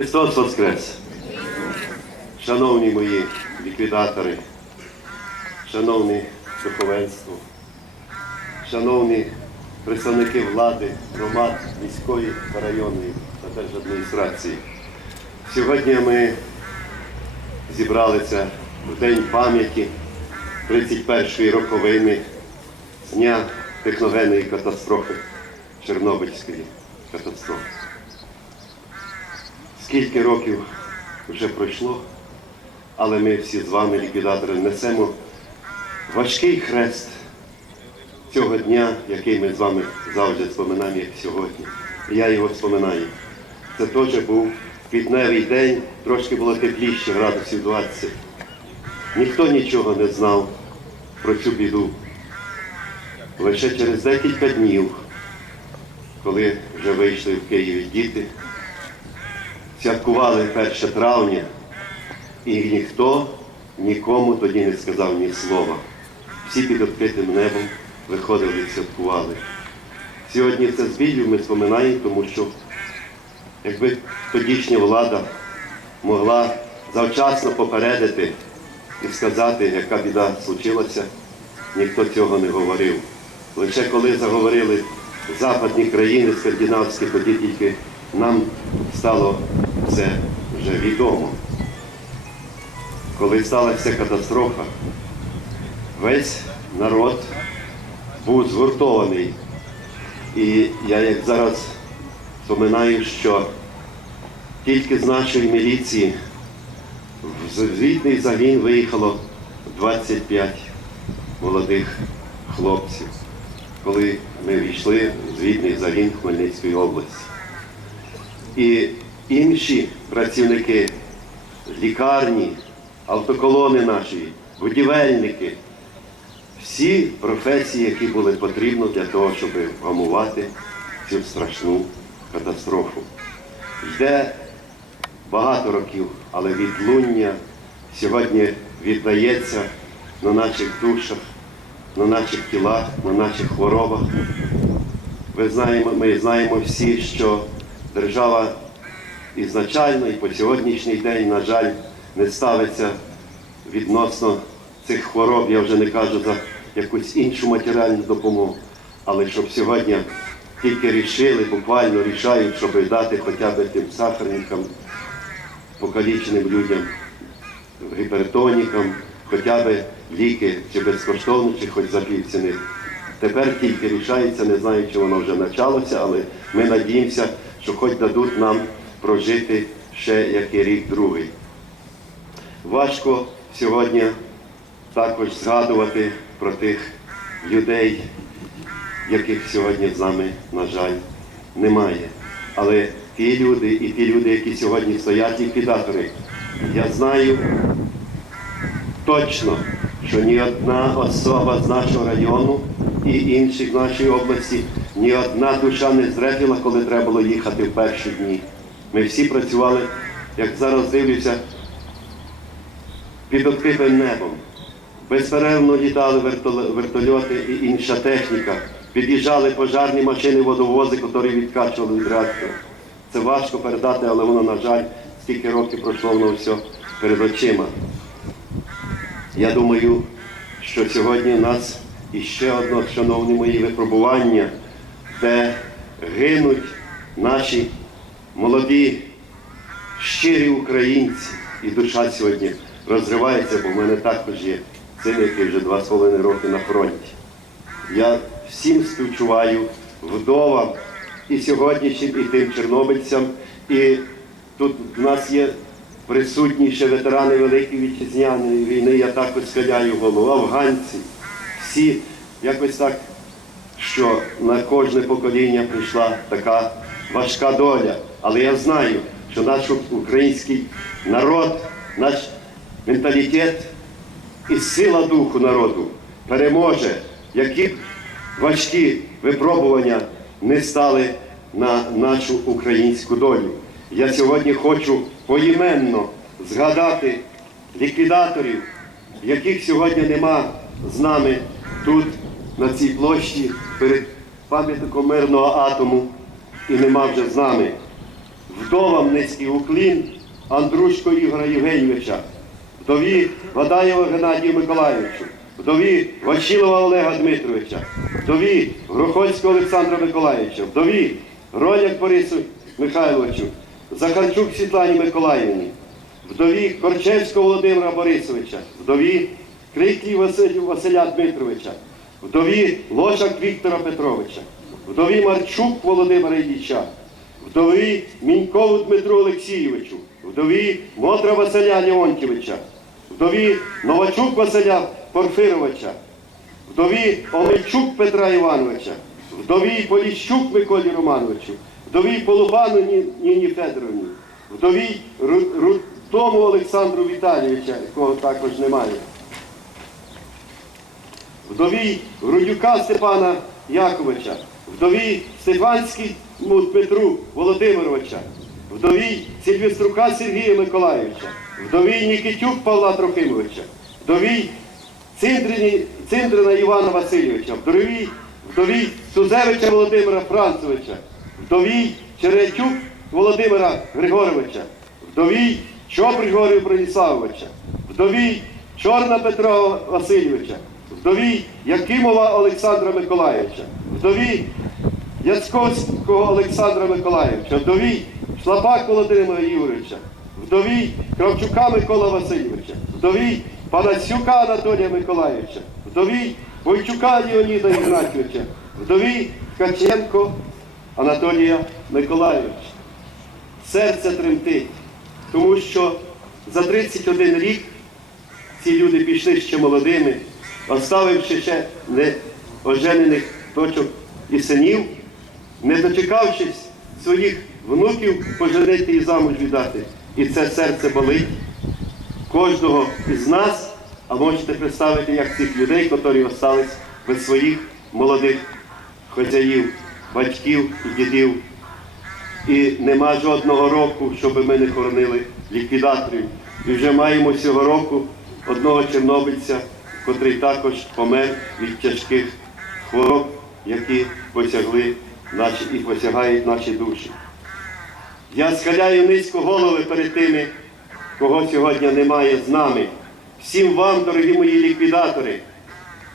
Христос Воскрес! Шановні мої ліквідатори, шановні духовенство, шановні представники влади, громад міської та районної та держадміністрації. Сьогодні ми зібралися в День пам'яті 31-ї роковини дня техногенної катастрофи, Чорнобильської катастрофи. Скільки років вже пройшло, але ми всі з вами, ліквідатори, несемо важкий хрест цього дня, який ми з вами завжди споминаємо, як сьогодні. Я його споминаю. Це теж був квітневий день, трошки було тепліше, градусів 20. Ніхто нічого не знав про цю біду. Лише через декілька днів, коли вже вийшли в Києві діти, святкували 1 травня, і ніхто нікому тоді не сказав ні слова. Всі під відкритим небом виходили і святкували. Сьогодні це з біллю ми споминаємо, тому що якби тодішня влада могла завчасно попередити і сказати, яка біда случилася, ніхто цього не говорив. Лише коли заговорили западні країни скандинавські, тоді тільки нам стало це вже відомо. Коли сталася катастрофа, весь народ був згуртований. І я як зараз споминаю, що тільки з нашої міліції в звітний загін виїхало 25 молодих хлопців, коли ми війшли в звітний загін Хмельницької області. І інші працівники лікарні, автоколони нашої, будівельники, всі професії, які були потрібні для того, щоб вгамувати цю страшну катастрофу. Йде багато років, але відлуння сьогодні віддається на наших душах, на наших тілах, на наших хворобах. Ви знаємо, ми знаємо всі, що держава ізначально і по сьогоднішній день, на жаль, не ставиться відносно цих хвороб, я вже не кажу за якусь іншу матеріальну допомогу, але щоб сьогодні тільки рішили, буквально рішають, щоб дати хоча б тим сахарникам, покаліченим людям, гіпертонікам, хоча б ліки, чи безкоштовно, чи хоч за півціни. Тепер тільки рішається, не знаю, чи воно вже почалося, але ми надіємося, що хоч дадуть нам прожити ще який рік другий. Важко сьогодні також згадувати про тих людей, яких сьогодні з нами, на жаль, немає. Але ті люди і ті люди, які сьогодні стоять ліквідатори, я знаю точно, що ні одна особа з нашого району і інших нашій області, ні одна душа не зрепіла, коли треба було їхати в перші дні. Ми всі працювали, як зараз дивлюся, під відкритим небом. Безперервно літали вертольоти і інша техніка. Під'їжджали пожарні машини, водовози, які відкачували від реактора. Це важко передати, але воно, на жаль, скільки років пройшло воно все перед очима. Я думаю, що сьогодні у нас іще одне, шановні мої, випробування, де гинуть наші молоді, щирі українці. І душа сьогодні розривається, бо в мене також є син, який вже два з половиною роки на фронті. Я всім співчуваю вдовам і сьогоднішнім, і тим чорнобильцям. І тут в нас є присутні ще ветерани Великої вітчизняної війни, я також схиляю голову, афганці, всі якось так, що на кожне покоління прийшла така важка доля. Але я знаю, що наш український народ, наш менталітет і сила духу народу переможе, які б важкі випробування не стали на нашу українську долю. Я сьогодні хочу поіменно згадати ліквідаторів, яких сьогодні нема з нами тут, на цій площі, перед пам'ятником мирного атому, і нема вже з нами. Вдовам низький уклін Андрушко Ігора Євгенійовича, вдові Вадаєва Геннадію Миколайовичу, вдові Вачилова Олега Дмитровича, вдові Грохольського Олександра Миколайовича, вдові Роняк Борису Михайловичу, Захарчук Світлані Миколаївні, вдові Корчевського Володимира Борисовича, вдові Криклі Василю Василя Дмитровича, вдові Лошак Віктора Петровича, вдові Марчук Володимира Ілліча, вдові Мінькову Дмитру Олексійовичу, вдові Мотра Василя Леонтьєвича, вдові Новачук Василя Порфировича, вдові Омельчук Петра Івановича, вдові Поліщук Миколі Романовичу, вдові Полубану Ніні Федоровні, вдові Ру- Рудому Олександру Віталійовича, якого також немає, вдові Грудюка Степана Яковича, вдові Стефанському Дмитру Володимировича, вдові Сильвеструка Сергія Миколайовича, вдові Нікітюк Павла Трохимовича, вдові Циндріні, Циндрина Івана Васильовича, вдові, вдові Сузевича Володимира Францовича, вдові Черетюк Володимира Григоровича, вдові Чоп Григорія Броніславовича, вдові Чорна Петра Васильовича, вдові Якимова Олександра Миколаївича, вдові Яцьковського Олександра Миколаївича, вдові Шлапак Володимира Юрійовича, вдові Кравчука Микола Васильовича, вдові Панасюка Анатолія Миколаївича, вдові Войчука Леоніда Ігнатьовича, вдові Ткаченко Анатолія Миколаївича. Серце тремтить, тому що за 31 рік ці люди пішли ще молодими, оставивши ще не дочок і синів, не дочекавшись своїх внуків поженити і замуж віддати. І це серце болить кожного із нас, а можете представити, як цих людей, які остались без своїх молодих хазяїв, батьків і дідів. І нема жодного року, щоб ми не хоронили ліквідаторів. І вже маємо цього року одного чорнобильця, котрий також помер від тяжких хвороб, які посягли наші і посягають наші душі. Я схиляю низько голови перед тими, кого сьогодні немає з нами. Всім вам, дорогі мої ліквідатори,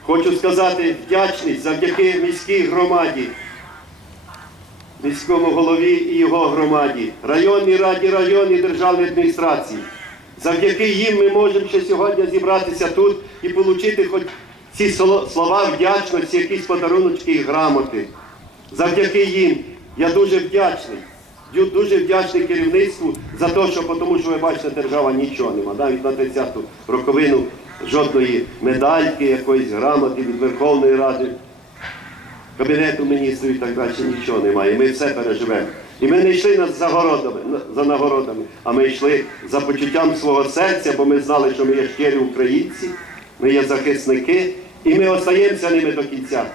хочу сказати вдячність завдяки міській громаді, міському голові і його громаді, районній раді, районній державній адміністрації. Завдяки їм ми можемо ще сьогодні зібратися тут і отримати хоч ці слова вдячності, якісь подаруночки і грамоти. Завдяки їм я дуже вдячний. Дуже вдячний керівництву за те, що, тому що ви бачите, держава нічого нема. Навіть на 30-ту роковину жодної медальки, якоїсь грамоти від Верховної Ради, Кабінету міністрів і так далі нічого немає. Ми все переживемо. І ми не йшли за нагородами, а ми йшли за почуттям свого серця, бо ми знали, що ми є щирі українці, ми є захисники, і ми остаємося ними до кінця.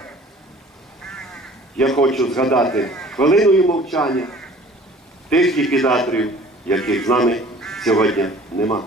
Я хочу згадати хвилиною мовчання тих ліквідаторів, яких з нами сьогодні нема.